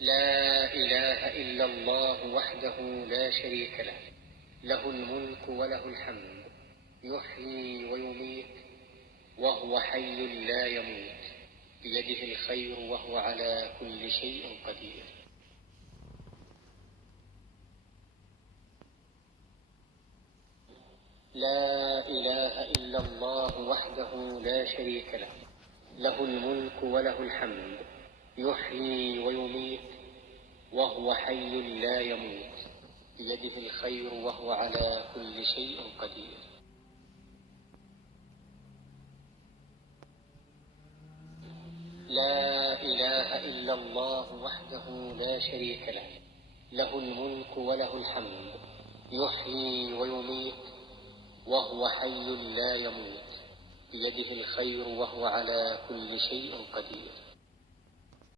لا إله إلا الله وحده لا شريك له، له الملك وله الحمد، يحيي ويميت وهو حي لا يموت، بيده الخير وهو على كل شيء قدير. لا إله إلا الله وحده لا شريك له، له الملك وله الحمد، يحيي ويميت وهو حي لا يموت، بيده الخير وهو على كل شيء قدير. لا إله إلا الله وحده لا شريك له، له الملك وله الحمد، يحيي ويميت وهو حي لا يموت، بيده الخير وهو على كل شيء قدير.